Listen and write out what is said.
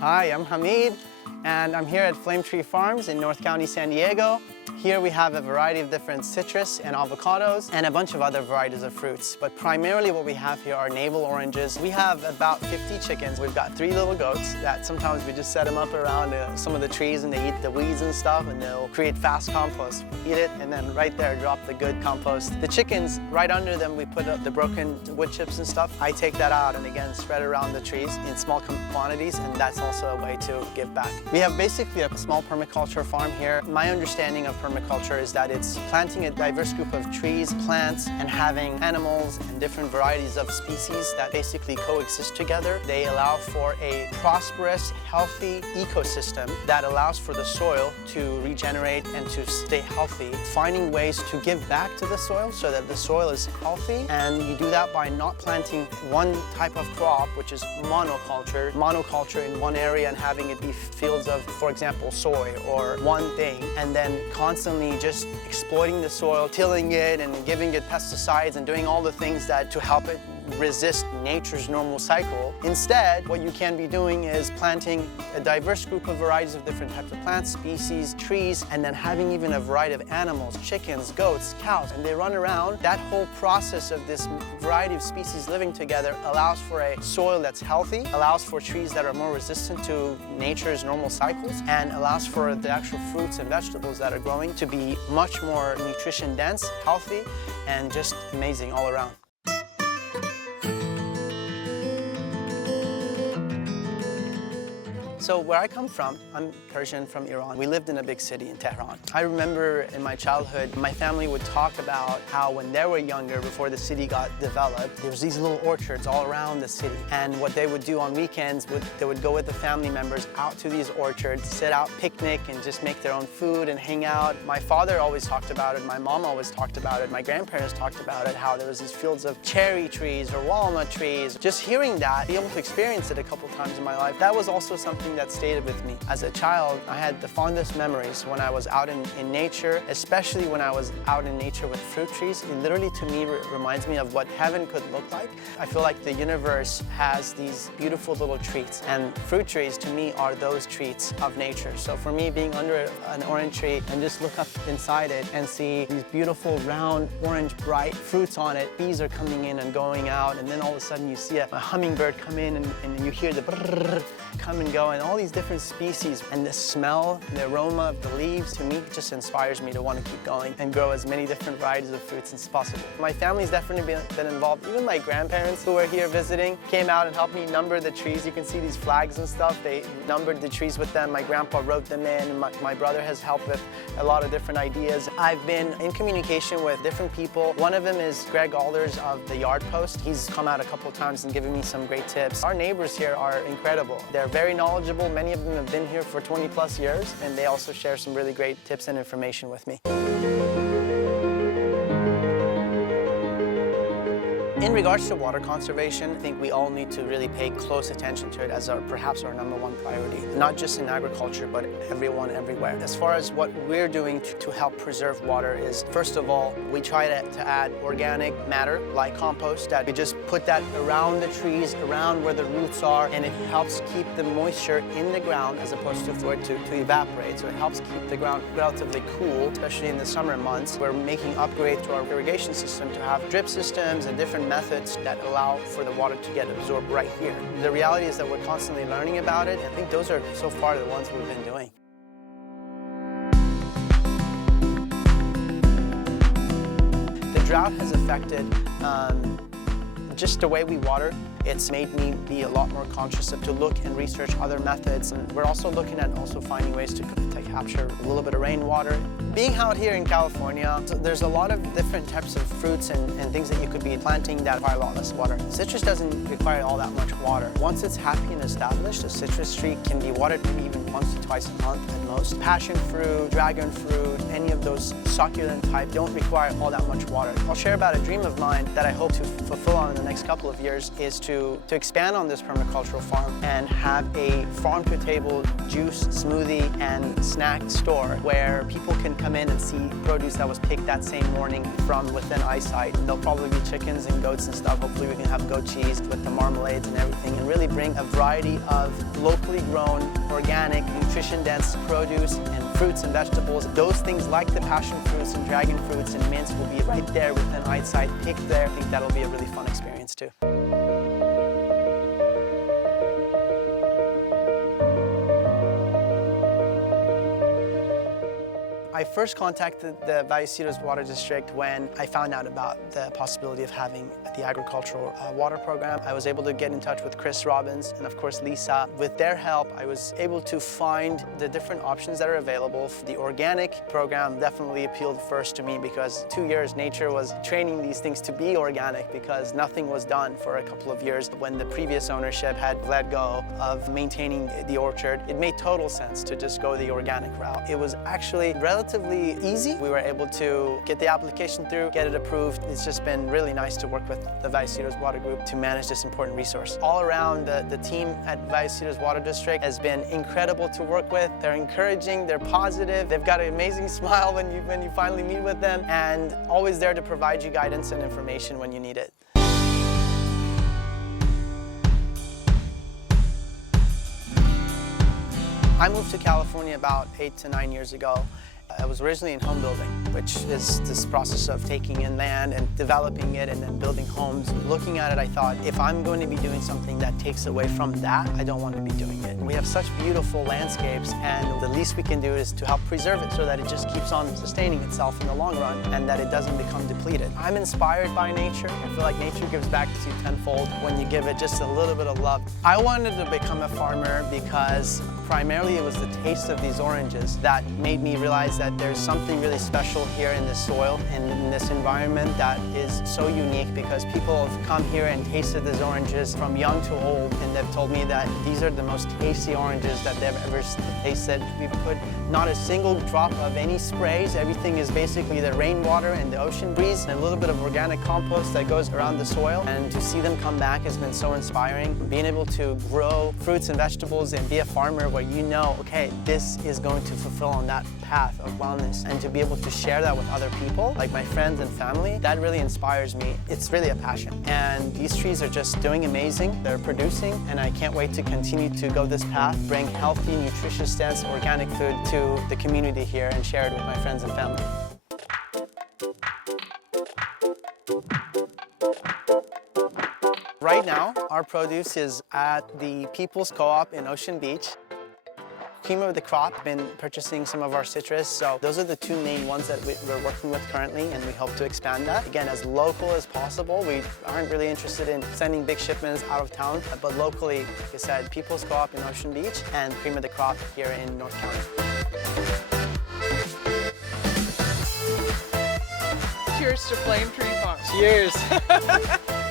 Hi, I'm Hamid, and I'm here at Flametree Farms in North County, San Diego. Here we have a variety of different citrus and avocados and a bunch of other varieties of fruits. But primarily what we have here are navel oranges. We have about 50 chickens. We've got 3 little goats that sometimes we just set them up around some of the trees and they eat the weeds and stuff, and they'll create fast compost. Eat it and then right there drop the good compost. The chickens, right under them we put up the broken wood chips and stuff. I take that out and again spread it around the trees in small quantities, and that's also a way to give back. We have basically a small permaculture farm here. My understanding of permaculture is that it's planting a diverse group of trees, plants, and having animals and different varieties of species that basically coexist together. They allow for a prosperous, healthy ecosystem that allows for the soil to regenerate and to stay healthy. Finding ways to give back to the soil so that the soil is healthy, and you do that by not planting one type of crop, which is monoculture in one area and having it be fields of, for example, soy or one thing, and then constantly just exploiting the soil, tilling it and giving it pesticides and doing all the things that to help it resist nature's normal cycle. Instead, what you can be doing is planting a diverse group of varieties of different types of plants, species, trees, and then having even a variety of animals, chickens, goats, cows, and they run around. That whole process of this variety of species living together allows for a soil that's healthy, allows for trees that are more resistant to nature's normal cycles, and allows for the actual fruits and vegetables that are growing to be much more nutrition dense, healthy, and just amazing all around. So where I come from, I'm Persian from Iran. We lived in a big city in Tehran. I remember in my childhood, my family would talk about how when they were younger, before the city got developed, there was these little orchards all around the city. And what they would do on weekends, they would go with the family members out to these orchards, sit out, picnic, and just make their own food and hang out. My father always talked about it, my mom always talked about it, my grandparents talked about it, how there was these fields of cherry trees or walnut trees. Just hearing that, being able to experience it a couple times in my life, that was also something that stayed with me. As a child, I had the fondest memories when I was out in nature, especially when I was out in nature with fruit trees. It literally, to me, reminds me of what heaven could look like. I feel like the universe has these beautiful little treats, and fruit trees, to me, are those treats of nature. So for me, being under an orange tree and just look up inside it and see these beautiful, round, orange, bright fruits on it, bees are coming in and going out, and then all of a sudden you see a hummingbird come in and you hear the brrrr come and go, and all these different species, and the smell, the aroma of the leaves, to me, just inspires me to want to keep going and grow as many different varieties of fruits as possible. My family's definitely been involved. Even my grandparents who were here visiting came out and helped me number the trees. You can see these flags and stuff. They numbered the trees with them. My grandpa wrote them in. My brother has helped with a lot of different ideas. I've been in communication with different people. One of them is Greg Alders of the Yard Post. He's come out a couple times and given me some great tips. Our neighbors here are incredible. They're very knowledgeable. Many of them have been here for 20+ years, and they also share some really great tips and information with me. In regards to water conservation, I think we all need to really pay close attention to it as perhaps our #1 priority, not just in agriculture, but everyone, everywhere. As far as what we're doing to help preserve water is, first of all, we try to add organic matter, like compost, that we just put that around the trees, around where the roots are, and it helps keep the moisture in the ground as opposed to for it to evaporate. So it helps keep the ground relatively cool, especially in the summer months. We're making upgrades to our irrigation system to have drip systems and different methods that allow for the water to get absorbed right here. The reality is that we're constantly learning about it. I think those are so far the ones we've been doing. The drought has affected just the way we water. It's made me be a lot more conscious to look and research other methods. And we're also looking at finding ways to capture a little bit of rainwater. Being out here in California, there's a lot of different types of fruits and things that you could be planting that require a lot less water. Citrus doesn't require all that much water. Once it's happy and established, a citrus tree can be watered maybe even once to twice a month at most. Passion fruit, dragon fruit, any of those succulent type don't require all that much water. I'll share about a dream of mine that I hope to fulfill in the next couple of years is to to expand on this permacultural farm and have a farm-to-table juice, smoothie, and snack store where people can come in and see produce that was picked that same morning from within eyesight. There'll probably be chickens and goats and stuff. Hopefully we can have goat cheese with the marmalades and everything, and really bring a variety of locally grown, organic, nutrition-dense produce and fruits and vegetables. Those things like the passion fruits and dragon fruits and mints will be right there within eyesight, picked there. I think that'll be a really fun experience too. I first contacted the Vallecitos Water District when I found out about the possibility of having the agricultural water program. I was able to get in touch with Chris Robbins and of course Lisa. With their help, I was able to find the different options that are available. The organic program definitely appealed first to me because 2 years nature was training these things to be organic because nothing was done for a couple of years. When the previous ownership had let go of maintaining the orchard, it made total sense to just go the organic route. It was actually relatively easy. We were able to get the application through, get it approved. It's just been really nice to work with the Vallecitos Water Group to manage this important resource. All around, the team at Vallecitos Water District has been incredible to work with. They're encouraging, they're positive, they've got an amazing smile when you finally meet with them, and always there to provide you guidance and information when you need it. I moved to California about 8 to 9 years ago. I was originally in home building, which is this process of taking in land and developing it and then building homes. Looking at it, I thought, if I'm going to be doing something that takes away from that, I don't want to be doing it. We have such beautiful landscapes, and the least we can do is to help preserve it so that it just keeps on sustaining itself in the long run and that it doesn't become depleted. I'm inspired by nature. I feel like nature gives back to you tenfold when you give it just a little bit of love. I wanted to become a farmer because primarily it was the taste of these oranges that made me realize that there's something really special here in this soil and in this environment that is so unique, because people have come here and tasted these oranges from young to old, and they've told me that these are the most tasty oranges that they've ever tasted. We put not a single drop of any sprays. Everything is basically the rainwater and the ocean breeze and a little bit of organic compost that goes around the soil. And to see them come back has been so inspiring. Being able to grow fruits and vegetables and be a farmer where you know, okay, this is going to fulfill on that path of wellness, and to be able to share that with other people, like my friends and family, that really inspires me. It's really a passion. And these trees are just doing amazing. They're producing, and I can't wait to continue to go this path, bring healthy, nutritious, dense, organic food to the community here and share it with my friends and family. Right now, our produce is at the People's Co-op in Ocean Beach. Cream of the crop, been purchasing some of our citrus, so those are the two main ones that we're working with currently, and we hope to expand that. Again, as local as possible. We aren't really interested in sending big shipments out of town, but locally, like I said, People's Co-op in Ocean Beach and Cream of the Crop here in North County. Cheers to Flametree Farms. Cheers!